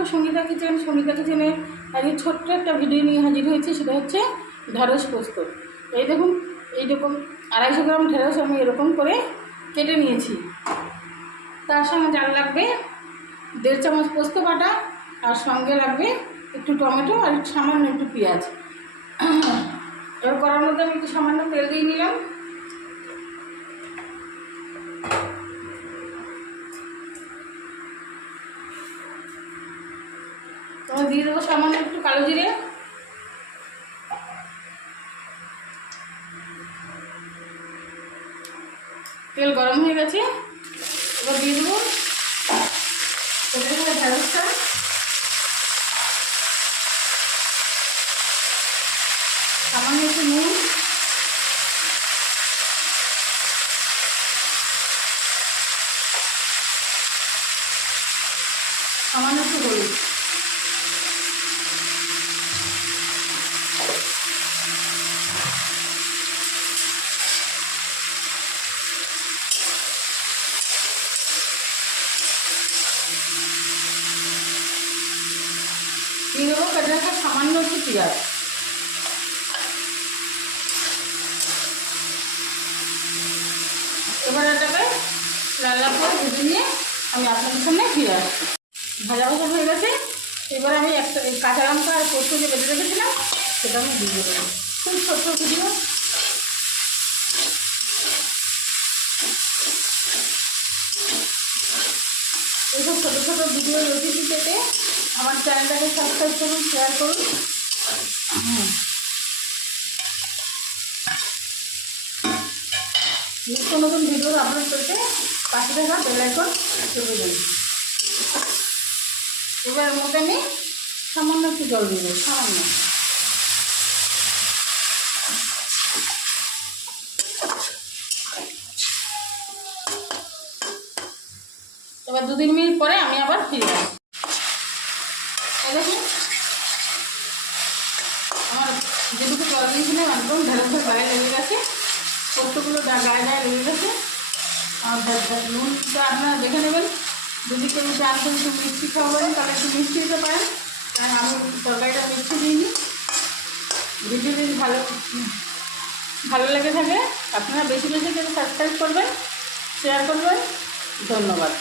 বন্ধু সঙ্গীতা কিচেন সঙ্গীতা কিচেনে আজকে ছোট্ট একটা ভিডিও নিয়ে হাজির হয়েছে, সেটা হচ্ছে ঢেঁড়স পোস্ত। এই দেখুন এইরকম আড়াইশো গ্রাম ঢেঁড়স আমি এরকম করে কেটে নিয়েছি। তার সঙ্গে জাল লাগবে দেড় চামচ পোস্ত বাটা, আর সঙ্গে লাগবে একটু টমেটো আর সামান্য একটু পেঁয়াজ। এবার করার মধ্যে আমি একটু সামান্য তেল দিয়ে নিলাম। তোমার দিয়ে দেবো সামান্য একটু কালো জিরে। তেল গরম হয়ে গেছে। এবার দিয়ে দেবো ঢেঁড়সটা সামান্য একটু নুন। সামান্য একটু হলুদ। দিয়ে দেবো কেটে সামান্য একটু পেঁয়াজ এবার এটাকে লাল লাল করে ভেজে নিয়ে আমি আপনাদের সামনে ফিরে আসছি। ভাজা ভাজা হয়ে গেছে। এবার আমি একটা কাঁচা লঙ্কা আর পোস্ত যে বেঁধে রেখেছিলাম, সেটা আমি দিয়ে দেবো। খুব ছোট্ট ভিডিও এইসব ছোটো ছোটো ভিডিও রেসিপি পেতে আমার চ্যানেলটাকে সাবস্ক্রাইব করুন শেয়ার করুন। নিত্য নতুন ভিডিও আপলোড করতে পাশে থাকা বেলাইকন চলে যান এবার মধ্যে সামান্য একটু জল দেবো, সামান্য। এবার দু তিন মিনিট পরে আমি আবার ফিরে দেখুন, আমার যেটুকু জল দিয়েছিলাম একদম ঢেঁড়সের গায়ে লেগে গেছে, পোস্তগুলো গায়ে গায়ে লেগে গেছে। আর নুনটা আপনারা দেখে নেবেন। যদি কেউ চান করে একটু মিষ্টি খাওয়াবেন তাহলে একটু মিষ্টি দিতে পারেন। কারণ আমি তরকারিটা মিষ্টি দিইনি ভিডিও যদি ভালো ভালো লেগে থাকে, আপনারা বেশি বেশি করে সাবস্ক্রাইব করবেন শেয়ার করবেন। ধন্যবাদ।